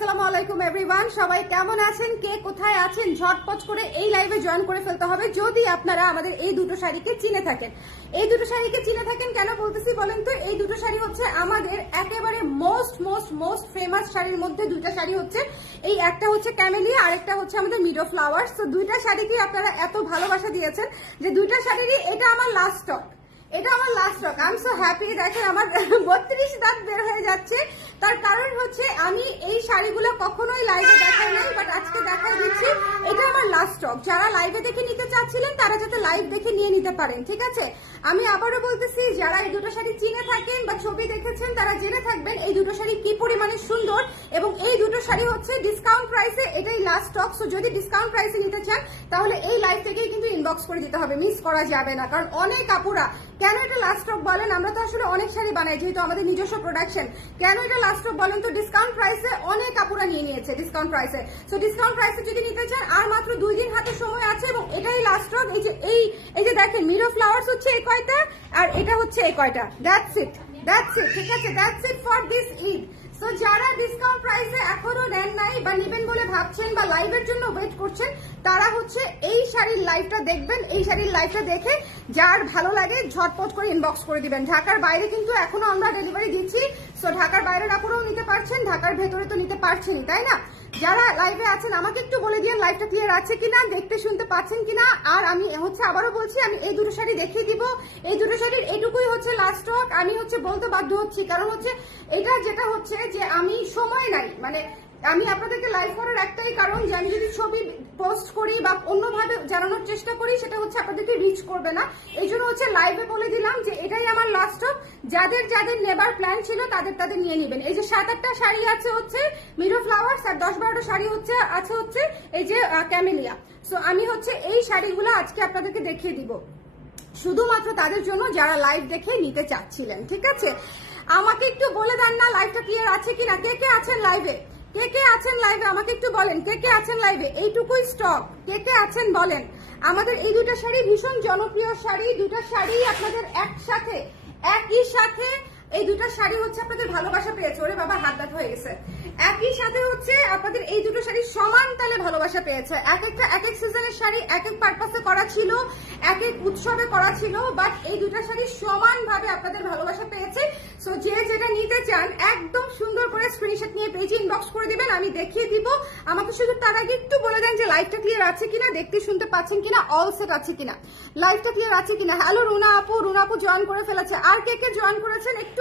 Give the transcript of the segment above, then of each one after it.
আসসালামু আলাইকুম এভরিওয়ান, সবাই কেমন আছেন, কে কোথায় আছেন, ঝটপট করে এই লাইভে জয়েন করে ফেলতে হবে যদি আপনারা আমাদের এই দুটো শাড়িকে চিনে থাকেন। এই দুটো শাড়িকে চিনে থাকেন কেন বলতেছি বলেন তো? এই দুটো শাড়ি হচ্ছে আমাদের একেবারে মোস্ট ফেমাস শাড়ির মধ্যে দুইটা শাড়ি হচ্ছে, এই একটা হচ্ছে ক্যামেলিয়া আর একটা হচ্ছে আমাদের মিডো ফ্লাওয়ার্স। তো দুইটা শাড়িকেই আপনারা এত ভালোবাসা দিয়েছেন যে দুইটা শাড়িরই এটা আমার লাস্ট স্টক, এটা আমার last stock. I am so happy. দেখেন আমার 32 দাঁত বের হয়ে যাচ্ছে, তার কারণ হচ্ছে আমি এই শাড়িগুলো কখনোই লাইভে দেখাই নাই, বাট আজকে দেখাই দিচ্ছি। এটা আমার লাস্ট স্টক। যারা লাইভে দেখে নিতে চাচ্ছিলেন তারা যাতে লাইভ দেখে নিয়ে নিতে পারেন, ঠিক আছে? আমি আবারও বলতেছি, যারা এই দুটো শাড়ি চিনে থাকেন বা ছবি দেখেছেন তারা জেনে থাকবেন এই দুটো শাড়ি কি পরিমাণে সুন্দর, এবং এই দুটো শাড়ি হচ্ছে ডিসকাউন্ট প্রাইসে, এটাই লাস্ট স্টক। সো যদি ডিসকাউন্ট প্রাইসে নিতে চান তাহলে এই লাইভ থেকেই কিন্তু ইনবক্স করে দিতে হবে, মিস করা যাবে না। কারণ অনেক আপুরা কেন এটা লাস্ট স্টক বলেন, আমরা তো আসলে অনেক শাড়ি বানাই যেহেতু আমাদের নিজস্ব প্রোডাকশন, কেন এটা লাস্ট স্টক বলেন তো? ডিসকাউন্ট প্রাইসে অনেক আপুরা নিয়ে নিয়েছে ডিসকাউন্ট প্রাইসে। সো ডিসকাউন্ট প্রাইসে যদি নিতে চান আর মাত্র 2 দিন হাতে সময় আছে, এবং এটাই লাস্ট স্টক। এই যে দেখেন মিরো ফ্লাওয়ার্স হচ্ছে এই কয়টা আর এটা হচ্ছে এই কয়টা, দ্যাটস ইট, ঠিক আছে? That's it for this Eid. So যারা ডিসকাউন্ট প্রাইসে এখনো নেন নাই বা নেবেন বলে ভাবছেন বা লাইভের জন্য ওয়েট করছেন, তারা হচ্ছে এই শাড়ির লাইভটা দেখবেন। এই শাড়ির লাইভটা দেখে যার ভালো লাগে ঝটপট করে ইনবক্স করে দিবেন। ঢাকার বাইরে কিন্তু এখনো আমরা ডেলিভারি দিচ্ছি, সো ঢাকার বাইরের আপুরাও নিতে পারছেন, ঢাকার ভেতরে তো নিতে পারছেনই, তাই না? যারা লাইভে আছেন আমাকে একটু বলে দিন লাইভটা ক্লিয়ার আছে কিনা, দেখতে শুনতে পাচ্ছেন কিনা। আর আমি হচ্ছে আবারও বলছি, আমি এই দুটো শাড়ি দেখিয়ে দিব। এই দুটো শাড়ির এটুকুই হচ্ছে লাস্ট স্টক। আমি হচ্ছে বলতে বাধ্য হচ্ছি, কারণ হচ্ছে এটা যেটা হচ্ছে যে আমি সময় নাই, মানে আমি আপনাদেরকে লাইভ করার একটাই কারণ যে আমি যদি ছবি পোস্ট করি বা অন্যভাবে জানানোর চেষ্টা করি সেটা হচ্ছে আপনাদেরকে রিচ করবে না। এই জন্য হচ্ছে লাইভে বলে দিলাম যে এটাই আমার লাস্ট স্টক। যাদের নেবার প্ল্যান ছিল তাদের নিয়ে নেবেন। এই যে 7-8টা শাড়ি আছে হচ্ছে মিরো ফ্লাওয়ার্স আর 10-12টা শাড়ি আছে হচ্ছে এই যে ক্যামেলিয়া। সো আমি হচ্ছে এই শাড়িগুলো আজকে আপনাদেরকে দেখিয়ে দিব শুধুমাত্র তাদের জন্য যারা লাইভ দেখে নিতে চাচ্ছিলেন, ঠিক আছে? আমাকে একটু বলে দেন না লাইভটা ক্লিয়ার আছে কিনা, কে কে আছেন লাইভে, কে কে আছেন লাইভে আমাকে একটু বলেন, কে কে আছেন লাইভে? এইটুকুই স্টক, কে কে আছেন বলেন। আমাদের এই দুটো শাড়ি ভীষণ জনপ্রিয় শাড়ি, দুটা শাড়ি আপনাদের একই সাথে এই দুটো শাড়ি হচ্ছে আপনাদের ভালোবাসা পেয়েছে। ওরে বাবা, হাত ব্যথা হয়ে গেছে। একই সাথে হচ্ছে আপনাদের এই দুটো শাড়ি সমান তালে ভালোবাসা পেয়েছে। এক এক সিজনের শাড়ি এক এক পারপাসে করা ছিল, এক এক উৎসবে করা ছিল, বাট এই দুটো শাড়ি সমান ভাবে আপনাদের ভালোবাসা পেয়েছে। সো যে যেটা নিতে চান একদম সুন্দর করে স্ক্রিনশট নিয়ে পেজে ইনবক্স করে দিবেন, আমি দেখিয়ে দিব। আমাকে শুধু তার আগে একটু বলে দেন যে লাইভটা ক্লিয়ার আছে কিনা, দেখতে শুনতে পাচ্ছেন কিনা, অল সেট আছে কিনা, লাইভটা ক্লিয়ার আছে কিনা। হ্যালো রুনা আপু জয়েন করে ফেলেছে। আর কে কে জয়েন করেছেন একটু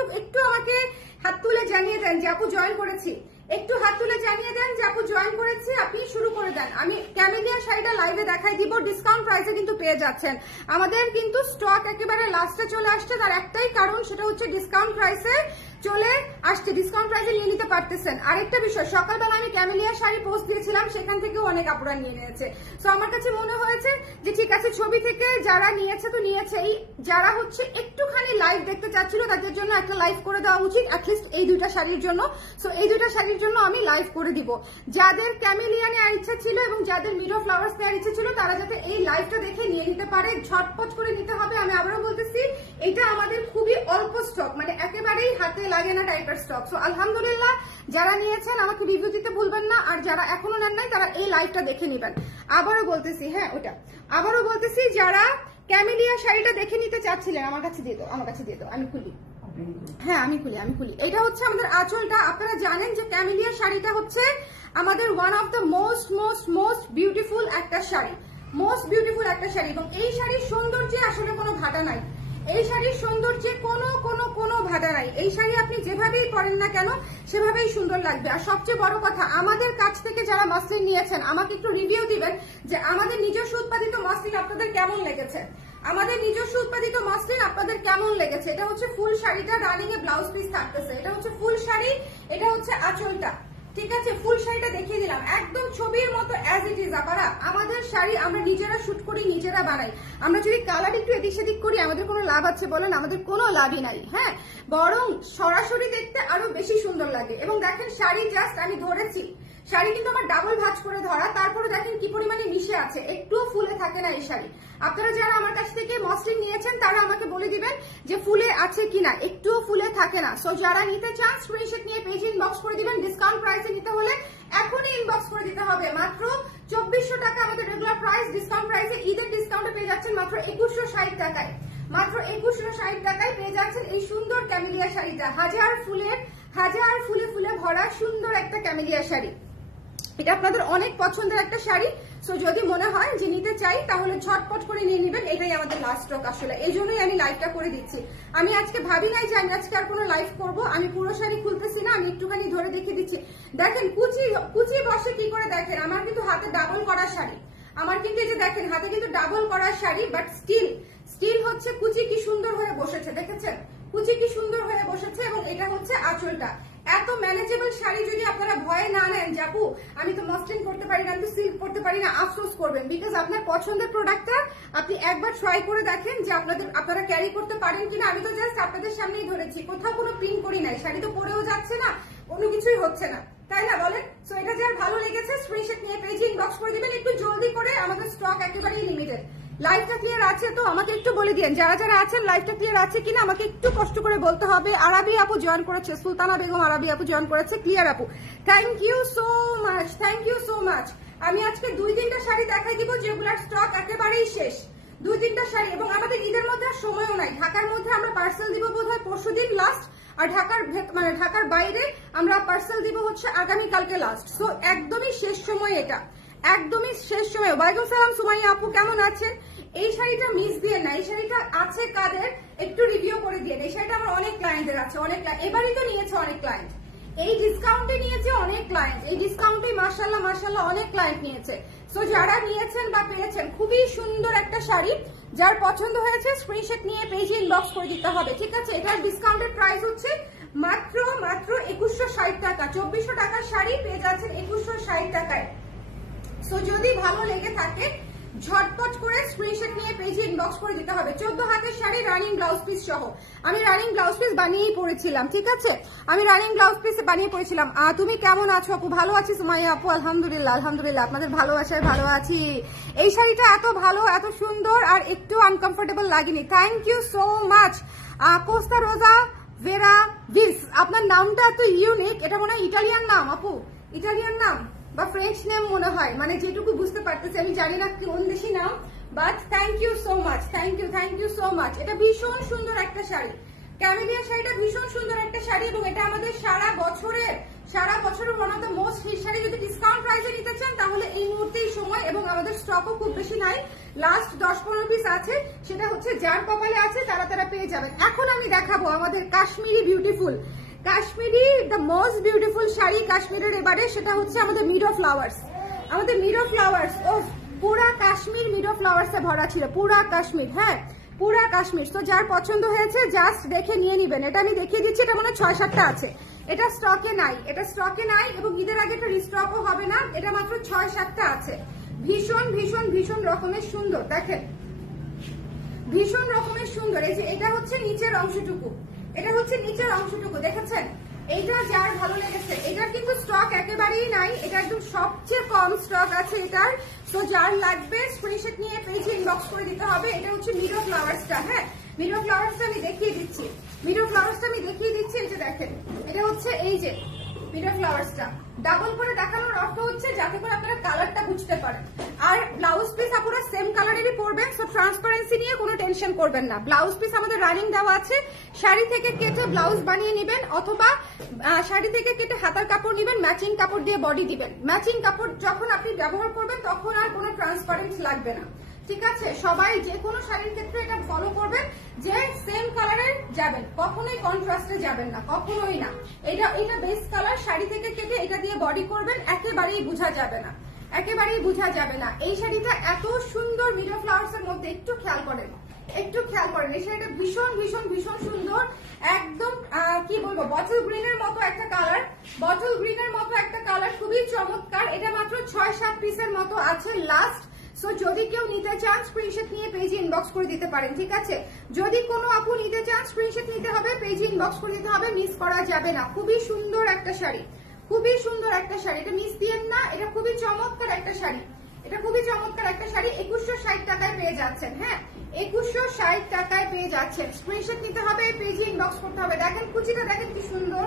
আমাকে হাত তুলে জানিয়ে দেন যে আপু জয়েন করেছি। একটু হাত তুলে জানিয়ে দেন যে আপু জয়েন করেছি, আপনি শুরু করে দেন। আমি ক্যামেলিয়া শাড়িটা লাইভে দেখাই দিব, ডিসকাউন্ট প্রাইসে কিন্তু পেয়ে যাচ্ছেন। আমাদের কিন্তু স্টক একেবারে লাস্টে চলে আসছে, তার একটাই কারণ, সেটা হচ্ছে ডিসকাউন্ট প্রাইসে চলে আসছে, ডিসকাউন্ট প্রাইসে নিয়ে নিতে পারতেছেন। আরেকটা বিষয়, সকালবেলা আমি ক্যামেলিয়া শাড়ি পোস্ট দিয়েছিলাম, সেখান থেকেও অনেক আপুরা নিয়ে নিয়েছে। সো আমার কাছে মনে হয়েছে যে ঠিক আছে, ছবি থেকে যারা নিয়েছে তো নিয়েছেই, যারা হচ্ছে একটুখানি লাইভ দেখতে চাচ্ছিল তাদের জন্য একটা লাইভ করে দেওয়া উচিত, অ্যাটলিস্ট এই দুইটা শাড়ির জন্য। সো এই দুইটা শাড়ির জন্য আমি লাইভ করে দিব। যাদের ক্যামেলিয়া নেওয়ার ইচ্ছা ছিল এবং যাদের মিরো ফ্লাওয়ার্স নেওয়ার ইচ্ছা ছিল তারা যাতে এই লাইভটা দেখে নিয়ে নিতে পারে, ঝটপট করে নিতে হবে। আমি আবারও বলতেছি, এটা আমাদের খুবই অল্প স্টক, মানে একেবারেই হাতে লাগে না টাইপের স্টক। সো আলহামদুলিল্লাহ, যারা নিয়েছেন আমাকে রিভিউ দিতে ভুলবেন না, আর যারা এখনো নেন নাই তারা এই লাইভটা দেখে নেবেন। আবারও বলতেছি, আবারও বলতেছি, যারা ক্যামেলিয়া শাড়িটা দেখে নিতে চাচ্ছিলেন আমার কাছে দিয়ে দাও, আমি খুলি। হ্যাঁ আমি খুলি। এটা হচ্ছে আমাদের আঁচলটা। আপনারা জানেন যে ক্যামেলিয়া শাড়িটা হচ্ছে আমাদের one of the most beautiful একটা শাড়ি, এবং এই শাড়ির সৌন্দর্যে আসলে কোনো ভাটা নাই। এই শাড়ির সৌন্দর্যে কোনো ভাটা নাই। এই শাড়ি আপনি যেভাবেই পরেন না কেন সেভাবেই সুন্দর লাগবে। আর সবচেয়ে বড় কথা, আমাদের কাছ থেকে যারা মাসলিন নিয়েছেন আমাকে একটু রিভিউ দিবেন যে আমাদের নিজস্ব উৎপাদিত মাসলিন আপনাদের কেমন লেগেছে, এটা হচ্ছে ফুল শাড়িটা, রানিং এ ব্লাউজ পিস থাকতেছে, এটা হচ্ছে ফুল শাড়ি, এটা হচ্ছে আঁচলটা, ঠিক আছে? ফুল শাড়িটা দেখিয়ে দিলাম একদম ছবির মতো অ্যাজ ইট ইজ। আপারা আমাদের শাড়ি আমরা নিজেরা শুট করি, নিজেরা বানাই। আমরা যদি কালার একটু এদিক সেদিক করি আমাদের কোনো লাভ আছে বলেন? আমাদের কোনো লাভই নাই। হ্যাঁ, বরং সরাসরি দেখতে আরো বেশি সুন্দর লাগে। এবং দেখেন শাড়ি জাস্ট আমি ধরেছি, শাড়ি কিন্তু আমার ডাবল ভাঁজ করে ধরা, তারপরে দেখেন কি পরিমাণে মিশে আছে, একটুও ফুলে থাকে না এই শাড়ি। আপনারা যারা আমার কাছ থেকে মসলিন নিয়েছেন তারা আমাকে বলে দিবেন যে ফুলে আছে কিনা, একটুও ফুলে থাকে না। সো যারা নিতে চান স্ক্রিনশট নিয়ে পেজে ইনবক্স করে দিবেন। ডিসকাউন্ট প্রাইসে নিতে হলে এখনই ইনবক্স করে দিতে হবে। মাত্র 2400 টাকা আমাদের রেগুলার প্রাইস, ডিসকাউন্ট প্রাইসে ঈদের ডিসকাউন্টে পেয়ে যাচ্ছেন মাত্র 2160 টাকায়। মাত্র 2160 টাকায় পেয়ে যাচ্ছেন এই সুন্দর ক্যামেলিয়া শাড়িটা। হাজার ফুলে ফুলে ভরা সুন্দর একটা ক্যামেলিয়া শাড়ি। এটা আপনাদের অনেক পছন্দের একটা শাড়ি। সো যদি মনে হয় যে নিতে চাই তাহলে ঝটপট করে নিয়ে নেবেন। এটাই আমাদের লাস্ট স্টক আসলে, এই জন্যই আমি লাইভটা করে দিচ্ছি। আমি আজকে ভাবি নাই যে আমি আজকে আর কোনো লাইভ করবো। আমি পুরো শাড়ি খুলতেছি না, আমি একটুখানি ধরে দেখিয়ে দিচ্ছি। দেখেন কুচি বসে কি করে, দেখেন আমার কিন্তু হাতে ডাবল করা শাড়ি, আমার কিন্তু এই যে দেখেন হাতে কিন্তু ডাবল করা শাড়ি, বাট স্টিল হচ্ছে কুচি কি সুন্দর হয়ে বসেছে, দেখেছেন কুচি কি সুন্দর হয়ে বসেছে। এবং এটা হচ্ছে আঁচলটা। এত ম্যানেজেবল শাড়ি যদি আপনারা ভয়ে না নেন যে আপু আমি তো মসলিন করতে পারি না, আমি তো সিল্ক করতে পারি না, আফসোস করবেন। বিকজ আপনার পছন্দের প্রোডাক্টটা আপনি একবার ট্রাই করে দেখেন যে আপনারা ক্যারি করতে পারেন কিনা। আমি তো জাস্ট আপনাদের সামনেই ধরেছি, কোথাও কোনো পিন করি নাই, শাড়ি তো পরেও যাচ্ছে না, কোনো কিছুই হচ্ছে না, তাই না বলেন? সো এটা যার ভালো লেগেছে স্ক্রিনশট নিয়ে পেজে ইনবক্স করে দিবেন। একটু জলদি করে, আমাদের স্টক একেবারেই লিমিটেড। লাইভটা ক্লিয়ার আছে তো? আমাকে একটু বলে দিন যারা যারা আছেন লাইভটা ক্লিয়ার আছে কিনা, আমাকে একটু কষ্ট করে বলতে হবে। আরাবি আপু জয়েন করেছে, সুলতানা বেগম আরাবি আপু জয়েন করেছে, ক্লিয়ার আপু, thank you so much, thank you so much. আমি আজকে 2-3টা শাড়ি দেখাই দিব যেগুলোর স্টক একেবারেই শেষ, 2-3টা শাড়ি। এবং আমাদের ঈদের মধ্যে আর সময়ও নাই। ঢাকার মধ্যে আমরা পার্সেল দিব বোধহয় পরশুদিন লাস্ট, আর ঢাকার বাইরে আমরা পার্সেল দিব হচ্ছে আগামীকালকে লাস্ট। সো একদমই শেষ সময়, এটা একদমই শেষ সময়। ওয়ালাইকুম সালাম সুমাইয়া আপু, কেমন আছেন? এই শাড়িটা মিস দিয়ে না, এই শাড়িটা আছে কাদের একটু রিভিউ করে দিয়ে। এই শাড়িটা আমার অনেক ক্লায়েন্টদের আছে, অনেক এবারই তো নিয়েছে অনেক ক্লায়েন্ট, এই ডিসকাউন্টে নিয়েছে অনেক ক্লায়েন্ট, এই ডিসকাউন্টে মাশাআল্লাহ অনেক ক্লায়েন্ট নিয়েছে। সো যারা নিয়েছেন বা পেয়েছেন, খুবই সুন্দর একটা শাড়ি, যার পছন্দ হয়েছে স্ক্রিনশট নিয়ে পেজে ইনবক্স করে দিতে হবে, ঠিক আছে? এটার ডিসকাউন্টের প্রাইস হচ্ছে মাত্র 2160 টাকা। 2400 টাকার শাড়ি পেয়ে যাচ্ছেন 2160 টাকায়। সো যদি ভালো লেগে থাকে ঝটপট করে স্ক্রিনশট নিয়ে পেজে ইনবক্স করে দিতে হবে। 14 হাতের শাড়ি রানিং ব্লাউজ পিস সহ। আমি রানিং ব্লাউজ পিস বানিয়েই পড়েছিলাম, ঠিক আছে? আমি রানিং ব্লাউজ পিস বানিয়ে পড়েছিলাম। তুমি কেমন আছো আপু? ভালো আছি সুমাইয়া আপু, আলহামদুলিল্লাহ আলহামদুলিল্লাহ, আপনাদের ভালোবাসায় ভালো আছি। এই শাড়িটা এত ভালো, এত সুন্দর, আর একটু আনকমফোর্টেবল লাগেনি। Thank you so much. Costa Rosa Vera ভিলস, আপনার নামটা এত ইউনিক, এটা মনে হয় ইটালিয়ান নাম আপু, ইটালিয়ান নাম বা ফ্রেঞ্চ নেম মনে হয়, মানে যেটুকু বুঝতে পারতেছি, আমি জানি না কোন দেশি নাম, but thank you so much, thank you so much. এটা ভীষণ সুন্দর একটা শাড়ি, ক্যামেলিয়া শাড়িটা ভীষণ সুন্দর একটা শাড়ি। এবং এটা আমাদের সারা বছরের one of the most hit sari. যদি ডিসকাউন্ট প্রাইসে নিতে চান তাহলে এই মুহূর্তেই সময়, এবং আমাদের স্টকও খুব বেশি নাই, লাস্ট 10-15 পিস আছে, সেটা হচ্ছে যার কপালে আছে তারা পেয়ে যাবেন। এখন আমি দেখাবো আমাদের Kashmiri beautiful, Kashmiri the most beautiful sari কাশ্মীরের এবারে, সেটা হচ্ছে আমাদের মিডো ফ্লাওয়ার্স। আমাদের মিডো ফ্লাওয়ার্স, ও পুরা কাশ্মীর মিডো ফ্লাওয়ার্স এ ভরা ছিল, পুরা কাশ্মীর, হ্যাঁ পুরা কাশ্মীর। তো যার পছন্দ হয়েছে জাস্ট দেখে নিয়ে নিবেন। এটা আমি দেখিয়ে দিচ্ছি, এটা মানে 6-7টা আছে, এটা স্টকে নাই, এটা স্টকে নাই, এবং ঈদের আগে এটা রিস্টকও হবে না, এটা মাত্র 6-7টা আছে। ভীষণ ভীষণ ভীষণ রকমের সুন্দর, দেখেন ভীষণ রকমের সুন্দর। এই যে এটা হচ্ছে নিচের অংশটুকু, এটা হচ্ছে নিচের অংশটুকু, দেখেছেন? এইটা যার ভালো লেগেছে, এটার কিন্তু স্টক একেবারেই নাই, এটা একদম সবচেয়ে কম স্টক আছে এটার। তো যার লাগবে স্ক্রিনশট নিয়ে পেজে ইনবক্স করে দিতে হবে। এটা হচ্ছে মিডো ফ্লাওয়ার্সটা, হ্যাঁ মিডো ফ্লাওয়ার্সটা আমি দেখিয়ে দিচ্ছি, মিডো ফ্লাওয়ার্সটা আমি দেখিয়ে দিচ্ছি। এই যে দেখেন, এটা হচ্ছে এই যে মিডো ফ্লাওয়ার্সটা। ডাবল করে দেখানোর অর্থ হচ্ছে যাতে করে আপনারা কালারটা বুঝতে পারেন। আর ব্লাউজ পিস আপনারা সেম কালারেরই পরবেন, সো ট্রান্সপারেন্সি নিয়ে কোনো টেনশন করবেন না। ব্লাউজ পিস আমাদের রানিং দেওয়া আছে, শাড়ি থেকে কেটে ব্লাউজ বানিয়ে নেবেন, অথবা শাড়ি থেকে কেটে হাতার কাপড় নেবেন, ম্যাচিং কাপড় দিয়ে বডি দিবেন। ম্যাচিং কাপড় যখন আপনি ব্যবহার করবেন তখন আর কোনো ট্রান্সপারেন্স লাগবে না, ঠিক আছে? সবাই যে কোনো শাড়ির ক্ষেত্রে এটা ফলো করবেন যে সেম কালারের যাবেন, কখনোই কন্ট্রাস্টে যাবেন না, কখনোই না। এটা বেস কালার, শাড়ি থেকে কেটে এটা দিয়ে বডি করবেন, একেবারেই বোঝা যাবে না, একেবারেই বোঝা যাবে না। এই শাড়িটা এত সুন্দর মিডো ফ্লাওয়ার্স এর মধ্যে, একটু খেয়াল করেন, একটু খেয়াল করেন, এই শাড়িটা ভীষণ ভীষণ ভীষণ সুন্দর। একদম কি বলবো, বটল গ্রিনের মতো একটা কালার, বটল গ্রিনের মতো একটা কালার, খুবই চমৎকার। এটা মাত্র 6-7 পিসের মতো আছে লাস্ট। সো যদি কেউ নিতে চান স্ক্রিনশট নিয়ে পেজে ইনবক্স করে দিতে পারেন, ঠিক আছে? যদি কোনো আপু নিতে চান স্ক্রিনশট নিতে হবে, পেজে ইনবক্স করে দিতে হবে, মিস করা যাবে না। খুবই সুন্দর একটা শাড়ি, খুবই সুন্দর একটা শাড়ি, এটা মিস দিয়েন না। এটা খুবই চমৎকার একটা শাড়ি, এটা খুবই চমৎকার একটা শাড়ি। 2160 টাকায় পেয়ে যাচ্ছেন। হ্যাঁ, 2160 টাকায় পেয়ে যাচ্ছেন। স্ক্রিনশট নিতে হবে, পেজে ইনবক্স করতে হবে। দেখেন কুচিটা, দেখেন কি সুন্দর।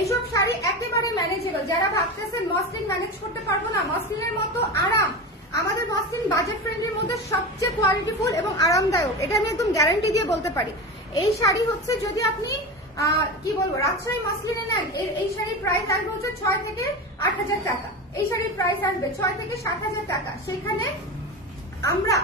এইসব শাড়ি একেবারে ম্যানেজেবল। যারা ভাবতেছেন মসলিন ম্যানেজ করতে পারবো না, মসলিনের মতো আরাম আমাদের মসলিন বাজেট ফ্রেন্ডলির মধ্যে সবচেয়ে কোয়ালিটিফুল এবং আরামদায়ক, এটা আমি একদম গ্যারান্টি দিয়ে বলতে পারি। এই শাড়ি হচ্ছে যদি আপনি কি বলবো রাজশাহী মসলিনে নেন, এই শাড়ির প্রাইস আসবে হচ্ছে 6 থেকে 8,000 টাকা। এই শাড়ির প্রাইস আসবে 6 থেকে 7,000 টাকা। সেখানে আমরা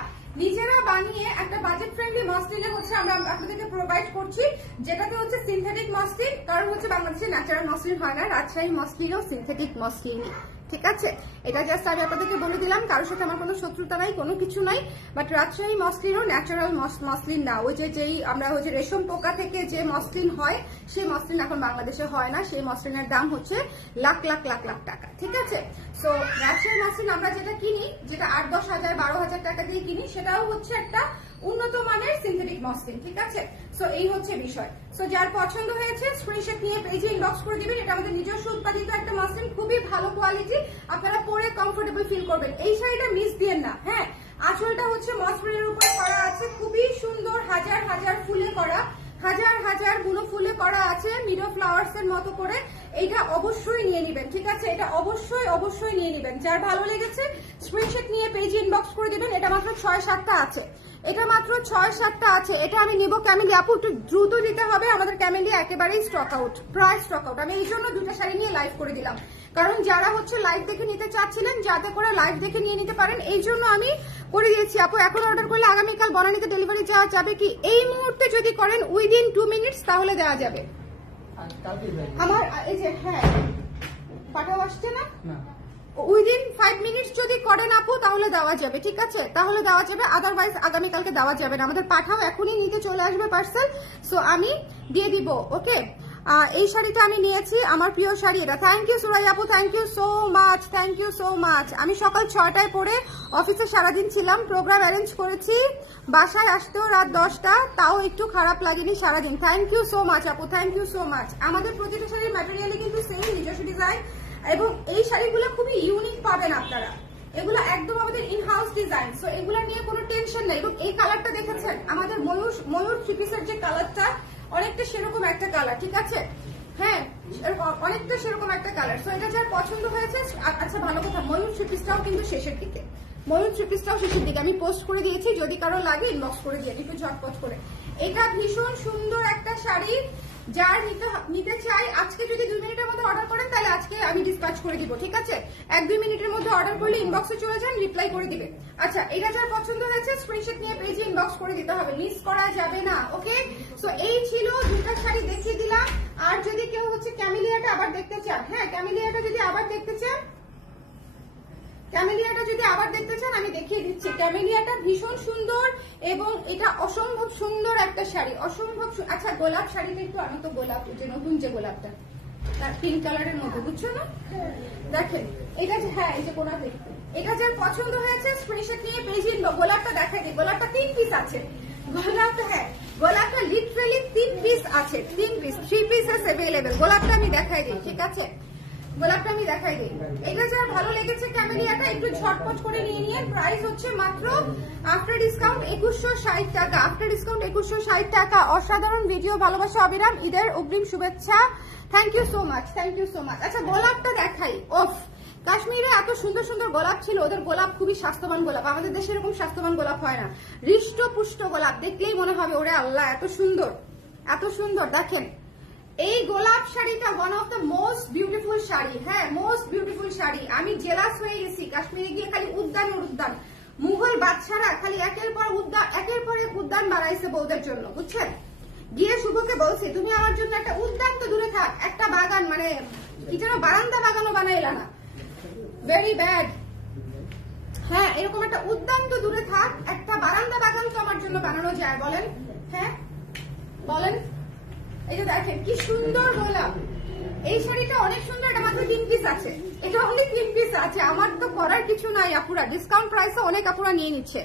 নিজেরা বানিয়ে একটা বাজেট ফ্রেন্ডলি মসলিনে হচ্ছে আমরা আপনাদেরকে প্রোভাইড করছি, যেটাতে হচ্ছে সিনথেটিক মসলিন। কারণ হচ্ছে বাংলাদেশে ন্যাচারাল মসলিন হয় না, রাজশাহী মসলিনও সিনথেটিক মসলিনই, ঠিক আছে? এটা জাস্ট আমি আপনাদেরকে বলে দিলাম, কারোর সাথে আমার কোনো শত্রুতা নাই, কোনো কিছু নাই। বাট রাজশাহী মসলিনও ন্যাচারাল মসলিন না। ওই যেই আমরা হচ্ছে রেশম পোকা থেকে যে মসলিন হয়, সেই মসলিন এখন বাংলাদেশে হয় না। সেই মসলিনের দাম হচ্ছে লাখ লাখ লাখ লাখ টাকা, ঠিক আছে? সো রাজশাহী মসলিন আমরা যেটা কিনি, যেটা 8-10 হাজার 12,000 টাকা দিয়ে কিনি, সেটাও হচ্ছে একটা উন্নত মানের সিনথেটিক মসলিন, ঠিক আছে? সো এই হচ্ছে বিষয়। সো যার পছন্দ হয়েছে স্ক্রিনশট নিয়ে পেজে ইনবক্স করে দিবেন। এটা আমাদের নিজস্ব উৎপাদিত একটা মসলিন, খুবই ভালো কোয়ালিটি, আপনারা পরে কমফোর্টেবল ফিল করবেন। এই শাড়িটা মিস দিয়েন না। হ্যাঁ, আঁচলটা হচ্ছে মসলিনের উপরে করা আছে, খুবই সুন্দর, হাজার হাজার ফুলে করা, হাজার হাজার গুলো ফুলে করা আছে মিডো ফ্লাওয়ার্স এর মতো করে। এটা অবশ্যই নিয়ে নেবেন, ঠিক আছে? এটা অবশ্যই অবশ্যই নিয়ে নেবেন। যার ভালো লেগেছে স্ক্রিনশট নিয়ে পেজে ইনবক্স করে দিবেন। এটা মাত্র 6-7টা আছে, এটা মাত্র 6-7টা আছে। এটা আমি নিব ক্যামেলি আপু, একটু দ্রুত দিতে হবে, আমাদের ক্যামেলি একেবারেই স্টক আউট, প্রায় স্টক আউট। আমি এই জন্য দুটো শাড়ি নিয়ে লাইভ করে দিলাম, কারণ যারা হচ্ছে লাইভ দেখে নিতে চাচ্ছিলেন, যাতে করে লাইভ দেখে নিয়ে নিতে পারেন, এই জন্য আমি করে দিয়েছি। আপু এখন অর্ডার করলে আগামীকাল বনানীতে ডেলিভারি দেওয়া যাবে কি? এই মুহূর্তে যদি করেন উইদিন 2 মিনিটস তাহলে দেওয়া যাবে। আমার এই যে হ্যাঁ পাঠাও আসছে না, উইদিন 5 মিনিটস যদি করেন আপু তাহলে দেওয়া যাবে, ঠিক আছে? তাহলে দেওয়া যাবে, আদারওয়াইজ আগামীকালকে দেওয়া যাবে না। আমাদের পাঠাও এখনই নিতে চলে আসবে পার্সেল, সো আমি দিয়ে দিব। ওকে, এই শাড়িটা আমি নিয়েছি, আমার প্রিয় শাড়ি এটা। থ্যাংক ইউ সুরাই আপু, thank you so much, thank you so much. আমি সকাল 6টায় পরে অফিসে সারাদিন ছিলাম, প্রোগ্রাম অ্যারেঞ্জ করেছি, বাসায় আসতেও রাত 10টা, তাও একটু খারাপ লাগেনি সারাদিন। থ্যাংক ইউ সো মাচ আপু, থ্যাংক ইউ সো মাচ। আমাদের প্রতিটা শাড়ির ম্যাটেরিয়ালই কিন্তু সেম, নিজস্ব ডিজাইন, এবং এই শাড়িগুলো খুবই ইউনিক পাবেন আপনারা। এগুলো একদম আমাদের ইন হাউস ডিজাইন, সো এগুলো নিয়ে কোনো টেনশন নেই। এবং এই কালারটা দেখেছেন আমাদের ময়ূর থ্রি পিসের যে কালারটা, অনেকটা সেরকম একটা কালার, ঠিক আছে? হ্যাঁ, অনেকটা সেরকম একটা কালার। সো এটা যার পছন্দ হয়েছে, আচ্ছা ভালো কথা, ময়ূর থ্রি পিসটাও কিন্তু শেষের দিকে, ময়ূর থ্রি পিসটাও শেষের দিকে আমি পোস্ট করে দিয়েছি, যদি কারো লাগে ইনবক্স করে দিয়ে একটু ঝটপট করে। এটা ভীষণ সুন্দর একটা শাড়ি, যার নিতে চাই আজকে যদি 2 মিনিটের মধ্যে অর্ডার করেন তাহলে আজকে আমি ডিসপ্যাচ করে দিব, ঠিক আছে? 1-2 মিনিটের মধ্যে অর্ডার করলে ইনবক্সে চলে যান, রিপ্লাই করে দিবে। আচ্ছা, এটা যার পছন্দ হয়েছে স্ক্রিনশট নিয়ে পেজে ইনবক্স করে দিতে হবে, মিস করা যাবে না। ওকে, সো এই ছিল দুটো শাড়ি দেখিয়ে দিলাম। আর যদি কেউ হচ্ছে ক্যামেলিয়াটা আবার দেখতে চান, হ্যাঁ ক্যামেলিয়াটা যদি আবার দেখতে চান, ক্যামেলিয়াটা যদি আবার দেখতে চান আমি দেখিয়ে দিচ্ছি। ক্যামেলিয়াটা ভীষণ সুন্দর এবং এটা অসম্ভব সুন্দর একটা শাড়ি, অসম্ভব। আচ্ছা, গোলাপ শাড়িটা একটু আনো তো, গোলাপ যে নতুন যে গোলাপটা পিঙ্ক কালারের মধ্যে, বুঝছো না? দেখেন এটা, হ্যাঁ এই যে গোলাপ, এটা যার পছন্দ হয়েছে স্ক্রিনশট নিয়ে পেজে গোলাপটা দেখাই দিই। গোলাপটা 3 পিস আছে, গোলাপটা, হ্যাঁ গোলাপটা লিটারালি 3 পিস আছে, 3 পিস, 3 পিসেস अवेलेबल। গোলাপটা আমি দেখাই দিই, ঠিক আছে? গোলাপটা আমি দেখাই দিই। এটা যার ভালো লেগেছে ক্যামেলিয়াটা একটু ঝটপট করে নিয়ে নিয়ে। প্রাইস হচ্ছে মাত্র আফটার ডিসকাউন্ট 2160 টাকা, আফটার ডিসকাউন্ট 2160 টাকা। অসাধারণ ভিডিও, ভালোবাসা অবিরাম, ঈদের অগ্রিম শুভেচ্ছা। Thank you so much, thank you so much. আচ্ছা গোলাপটা দেখাই। ওফ, কাশ্মীরে এত সুন্দর সুন্দর গোলাপ ছিল, ওদের গোলাপ খুবই স্বাস্থ্যবান গোলাপ, আমাদের দেশে এরকম স্বাস্থ্যবান গোলাপ হয় না। হৃষ্ট পুষ্ট গোলাপ, দেখলেই মনে হবে ওরে আল্লাহ এত সুন্দর, এত সুন্দর। দেখেন এই গোলাপ শাড়িটা one of the most beautiful sari, হ্যাঁ মোস্ট বিউটিফুল শাড়ি। আমি জেলাস হয়ে গেছি, কাশ্মীরে গিয়ে খালি উদ্যান আর উদ্যান, মুঘল বাদশারা খালি একের পর এক উদ্যান বানাইছে বউদের জন্য, বুঝছেন? গিয়ে শুভকে বলছি তুমি আমার জন্য একটা উদ্যান তো দূরে থাক, একটা বাগান, মানে কি যেন বারান্দা বাগানও বানাইলা না, ভেরি ব্যাড। হ্যাঁ এরকম একটা উদ্যান তো দূরে থাক, একটা বারান্দা বাগান তো আমার জন্য বানানো যায়, বলেন? হ্যাঁ বলেন। এই যে দেখেন কি সুন্দর গোলাপ, এই শাড়িটা অনেক সুন্দর, এটা মাত্র 3 পিস আছে, এটা অনলি 3 পিস আছে। আমার তো করার কিছু নাই আপুরা, ডিসকাউন্ট প্রাইসে অনেক আপুরা নিয়ে নিচ্ছে,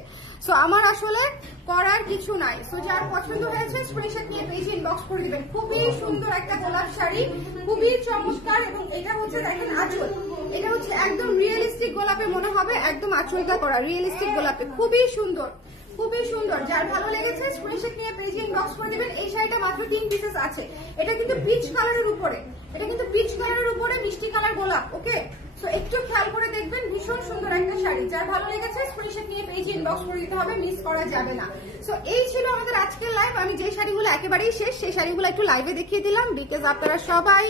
সো আমার আসলে করার কিছু নাই। সো যার পছন্দ হয়েছে স্ক্রিনশট নিয়ে পেজে ইনবক্স করে দিবেন। খুবই সুন্দর একটা গোলাপ শাড়ি, খুবই চমৎকার। এবং এটা হচ্ছে দেখেন আঁচল, এটা হচ্ছে একদম রিয়েলিস্টিক গোলাপে মনে হবে, একদম আঁচলটা করা রিয়েলিস্টিক গোলাপে, খুবই সুন্দর, খুবই সুন্দর। যার ভালো লেগেছে স্ক্রিনশট নিয়ে পেজে ইনবক্স করে দিবেন। এই শাড়িটা মাত্র 3 পিসেস আছে। এটা কিন্তু পিচ কালারের উপরে, এটা কিন্তু পিচ কালারের উপরে মিষ্টি কালার গোলাপ। ওকে, সো একটু খেয়াল করে দেখবেন, ভীষণ সুন্দর একটা শাড়ি। যার ভালো লেগেছে স্ক্রিনশট নিয়ে পেজে ইনবক্স করে দিতে হবে, মিস করা যাবে না। সো এই ছিল আমাদের আজকের লাইভ। আমি যে শাড়িগুলো একেবারেই শেষ, সেই শাড়িগুলো একটু লাইভে দেখিয়ে দিলাম, বিকজ আপনারা সবাই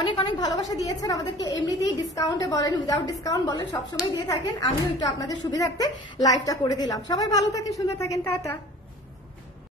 অনেক অনেক ভালোবাসা দিয়েছেন আমাদেরকে। এমনিতেই ডিসকাউন্টে বলেন, উইদাউট ডিসকাউন্ট বলেন, সবসময় দিয়ে থাকেন। আমিও একটু আপনাদের সুবিধার্থে লাইভটা করে দিলাম। সবাই ভালো থাকেন, সুন্দর থাকেন, টাটা।